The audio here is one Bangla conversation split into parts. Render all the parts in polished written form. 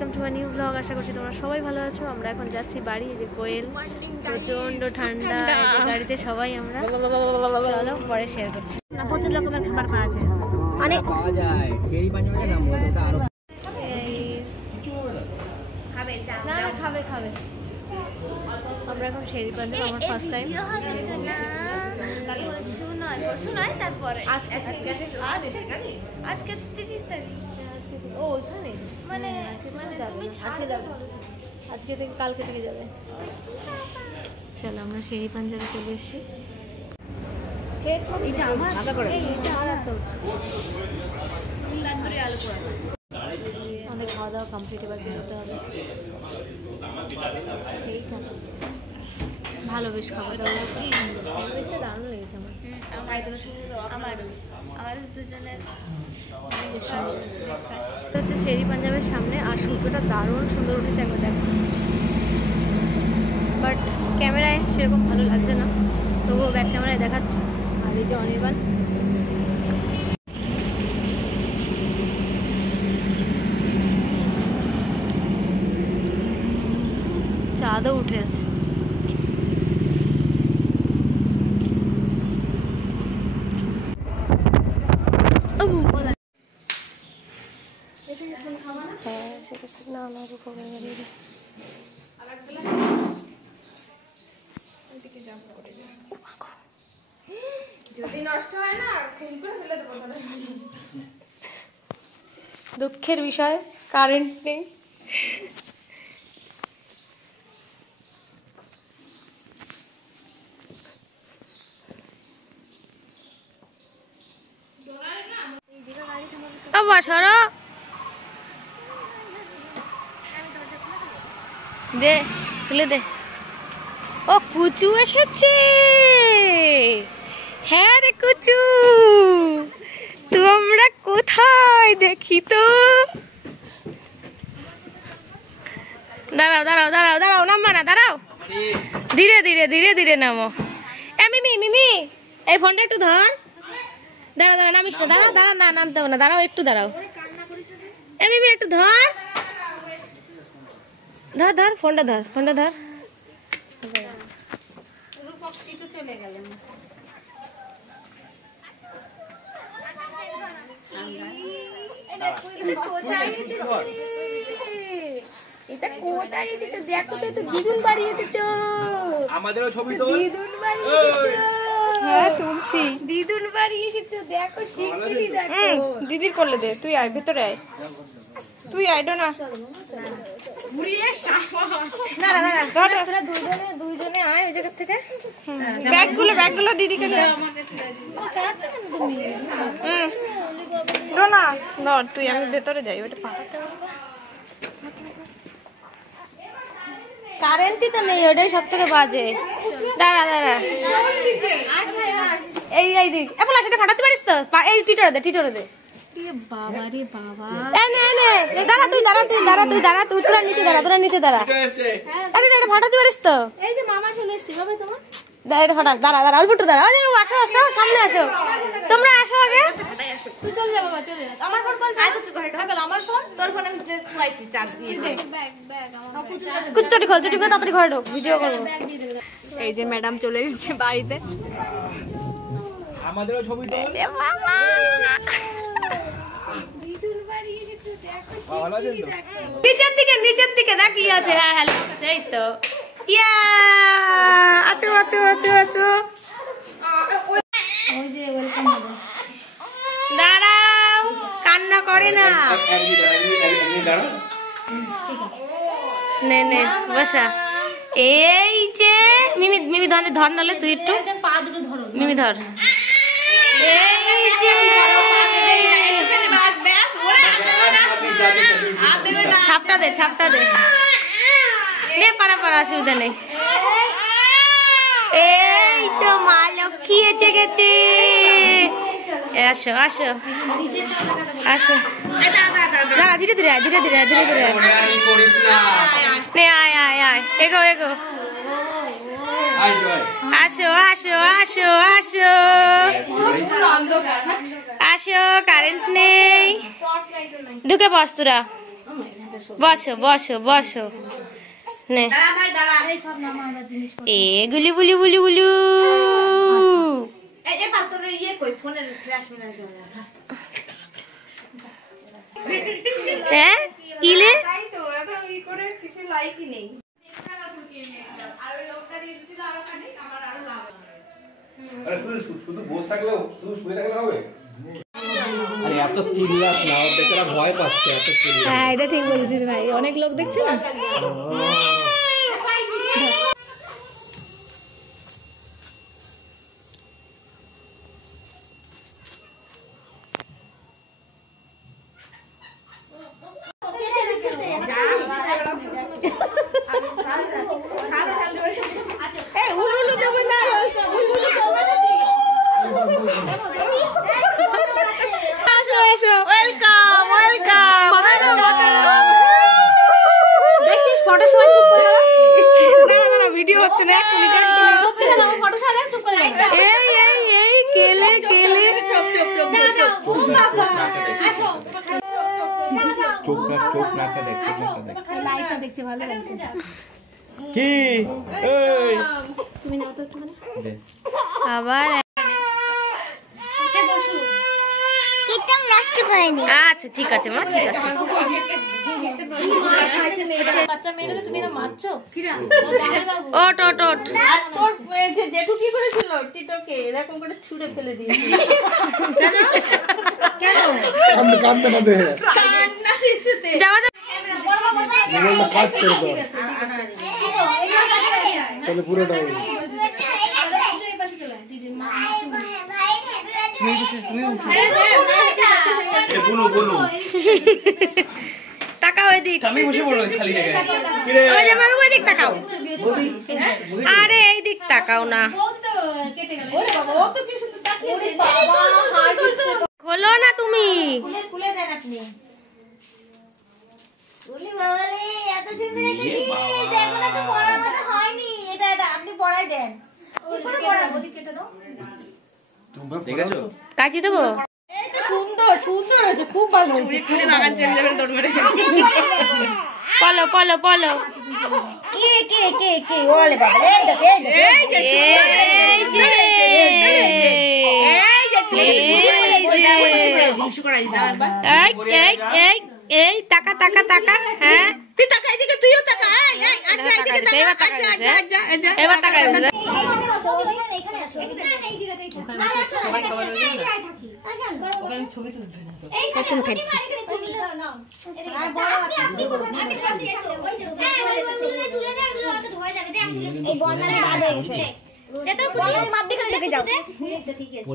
Welcome to my new blog. আশা করছি তোমরা সবাই ভালো আছো। আমরা এখন যাচ্ছি বাড়ি। এই যে কোয়েল, প্রচন্ড ঠান্ডা, গাড়িতে সবাই আমরা। চলো পরে শেয়ার করছি। না প্রচুর রকমের খাবার পাওয়া যায়, অনেক পাওয়া যায়। সেই পাঞ্জাবে নাম ওটা আরো খাবে, না না খাবে খাবে। আমরা এখন শেরি পাঞ্জাব, আমার ফার্স্ট টাইম। তারপরে আজকে তো 30 তারিখ। ও ওইখানে মানে আজকে থেকে কালকে থেকে যাবে। চলো আমরা শেরি পাঞ্জাবে চলে এসেছি। আমাদের খাওয়া দাওয়া কমপ্লিট, এবার বেরোতে হবে। সেইটা ভালো, বেশ খাবার দাবার বেশটা দারুণ লেগেছে আমার দুজনের। হচ্ছে শেরি পাঞ্জাবের সামনে, আর সূর্যটা দারুণ সুন্দর উঠেছে একবার দেখো। বাট ক্যামেরায় সেরকম ভালো লাগছে না, তবুও ব্যাক ক্যামেরায় দেখাচ্ছে। আর এই যে অনির্বাণ, চাঁদও উঠে আছে। না না যদি নষ্ট হয় না খুন করে ফেলে দেবো। দুঃখের বিষয় কারেন্ট নেই। সরো দে, খুলে দে। ও কুচু এসেছে। হ্যাঁ রে কুচু, তোমরা কোথায় দেখি তো। দাঁড়াও দাঁড়াও দাঁড়াও দাঁড়াও, নামবা না, দাঁড়াও, ধীরে ধীরে ধীরে ধীরে নামো। এ মিমি মিমি, এই ফোনটা একটু ধর। দাঁড়া দাঁড়া, নামিস না, দাঁড়াও দাঁড়া, না নামতে হবে না, দাঁড়াও একটু দাঁড়াও। এ মিমি একটু ধর ধর ধর, ফোনটা ধর, ফোনটা ধর। চলে গেলেন এটা কোথায় এসেছো? দেখো তো, তো দিদুন বাড়ি এসেছো। আমাদেরও ছবি তো দিদুন বাড়ি এসেছো। হ্যাঁ তুলছি। দিদুন বাড়ি এসেছো, দেখো শিগগিরই দেখো। দিদির করলে দে, তুই আয় ভেতরে আয়, তুই আয় না। না না না, তোরা দুইজনে আয় ওই জায়গা থেকে। ব্যাগগুলো দিদিকে দে। না ধর তুই, আমি ভেতরে যাই, ওটা পাঠাতে হবে। কারেন্টই তো নেই, ওটাই সব থেকে বাজে। দাঁড়া দাঁড়া, এই দিক এখন সেটা ফাটাতে পারিস তো। এই টিটরে দে, টিটরে দে। বাবা রে বাবা, দাঁড়া তুই, দাঁড়া তুই, দাঁড়া তুই, দাঁড়া তুই, তোরা নিচে দাঁড়া, তোরা নিচে দাঁড়া। আরে এটা ফাটাতে পারিস তো। এই যে মামা চলে এসেছে, বাবা তোমার এটা ফাটাস। দাঁড়া দাঁড়া, অল্প একটু দাঁড়া। আসো আসো, সামনে আসো, তোমরা আসো আগে। তুই চলে যা বাবা, চলে যা। আমার ফোন বল, আমার ফোন, তোর ফোন আমি চাইছি চার্জ দিয়ে দে। কুচি চটি খোল, চটি করে তাড়াতাড়ি ঘরে ঢোক, ভিডিও করবো। এই যে ম্যাডাম চলে এসেছে বাড়িতে। আমাদেরও ছবি তো নিচের দিকে, নিচের দিকে তাকিয়ে আছে। হ্যাঁ হ্যালো, এই তো ইয়া, আছো আছো আছো আছো। দাঁড়াও, কান্না করে না। নে নে বসা। এই যে মিমি, মিমি ধর নালে তুই একটু পা দুটো ধরো, মিমি ধর। এই যে ছাপটা দে, ছাপটা দে, পাড়া পাড়া, অসুবিধা নেই। এই তো মা লক্ষ্মী এসে গেছে। আসো আসো আসো, দাঁড়া, ধীরে ধীরে ধীরে ধীরে ধীরে ধীরে আয় আয় আয়, এগো এগো, আসো আসো আসো আসো আসো, কারেন্ট নেই, ঢুকে পড়স তোরা। বসো বসো বসো নে এ গুলি বুলি বুলি বুলু হ্যাঁ কিলে শুধু বসে থাকলেও শুধু শুয়ে থাকলে হবে? আরে এত চিল্লাস না, বেচারা ভয় পাচ্ছে এত চিল্লাস। হ্যাঁ এটা ঠিক বলেছিস ভাই, অনেক লোক দেখছে না। আচ্ছা ঠিক আছে মা, ঠিক আছে। ওট ওট ওট জেঠু কি করেছিল? টিটোকে এরকম করে ছুঁড়ে ফেলে দিয়েছে। কেন কান্দে না দে কান্না ইস্যুতে যাওয়া মোবাইলটা কাজ করে দাও তাহলে পুরোটাই টাকা ওই দিক আমি বসে পড়ব খালি জায়গায়। ওই যে মামি ওই দিক তাকাও। আরে এই দিক তাকাও না। ওরে বাবা ও তো কিছু তাকিয়েছে। খোলো না তুমি। খুলে দেন আপনি। ওরে বাবা রে এত সুন্দর একটা জিনিস দেখো না তো পড়ার মতো হয়নি। এটা আপনি পড়াই দেন। ওই করে পড়াবো কেটে দাও। তোমরা দেখেছো? কাচি দেবো? এই তো সুন্দর সুন্দর হয়েছে, খুব ভালো হয়েছে। এখানে বাগান চেঞ্জ দেবেন দৌড় মেরে। পলো পলো পলো। কে কে কে কে ওলে বাবা এই দেখো এই যে সুন্দর হয়েছে। এই টাকা টাকা টাকা। হ্যাঁ তুই টাকা এদিকে, তুইও টাকা। এই আচ্ছা এদিকে টাকা। আচ্ছা এবার টাকা দিতে সবাই কভার হয়ে যাবে না। ওকে আমি ছবি তুলতে না তো। এই তুমি খাইছো। আর বড় আছে। আপনি পাশে তো ওই যে ওগুলো তুলে দে, এগুলো তো ধোয়া যাবে। দে আমি তুলে এই বর্ণালে বাদ হয়ে গেছে। দে তো কুচি মাপ দিয়ে রেখে যাও। ঠিক আছে।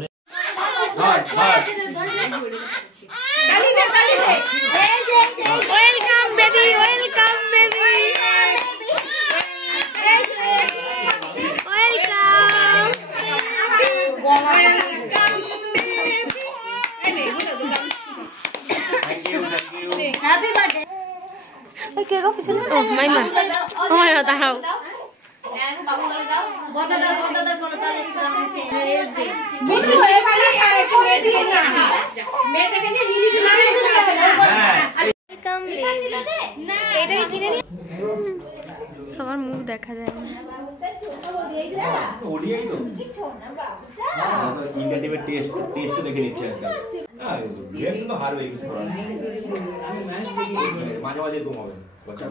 হাই হাই তালি দে তালি দে। এই যে welcome baby, welcome baby, happy birthday. ওই কে গো পিছনে? ও মাইমা, ও মাইমা দাঁড়াও। বুঝু এবারে করে দিয়ে না। মেয়েটাকে নিয়ে নিলি দিলা ওয়েলকাম না এটাই কিনে নি। সবার মুখ দেখা যায় না। ওডিআই তো ইন্ডিয়া টিমের টেস্ট দেখে নিচ্ছে একটা। হ্যাঁ গেম তো হারবে কিছু করার নেই। মাঝে মাঝে এরকম হবে বাচ্চা।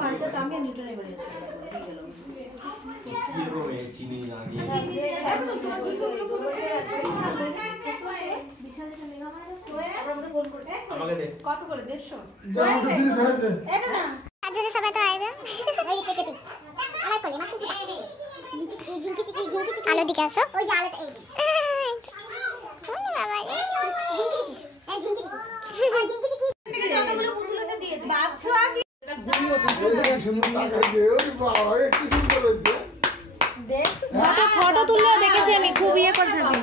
পাঁচটা আমি নিউটনে বলেছি। এরকম চিনি না দিয়ে আমাকে দে। কত করে 150? এটা না আজকে সবাই তো আয়োজন এই থেকে ঠিক আলাই কলি মাছ কি ঝিঙ্কি আলো দিকে আসো ওই যে আলোটা এই কোন বাবা এই ঝিঙ্কি যতগুলো পুতুল আছে দিয়ে দে বাপসু আগে ফটো তুললেও দেখেছি আমি, খুব ইয়ে করে থাকি।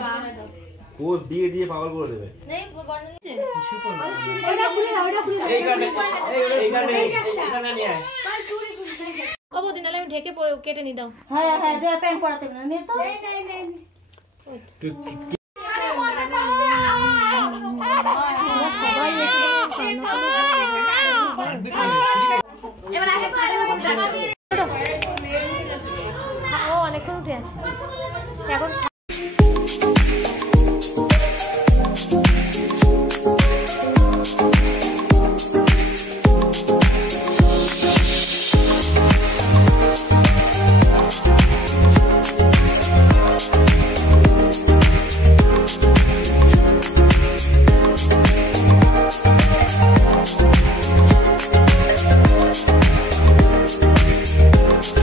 ও দিয়ে পাগল করে দেবে। এইখানে নিয়ে আয়। অবদিন আমি ঢেকে কেটে নি দাও। হ্যাঁ হ্যাঁ দে প্যান পড়াতে না নে তো সবাই এবার আসে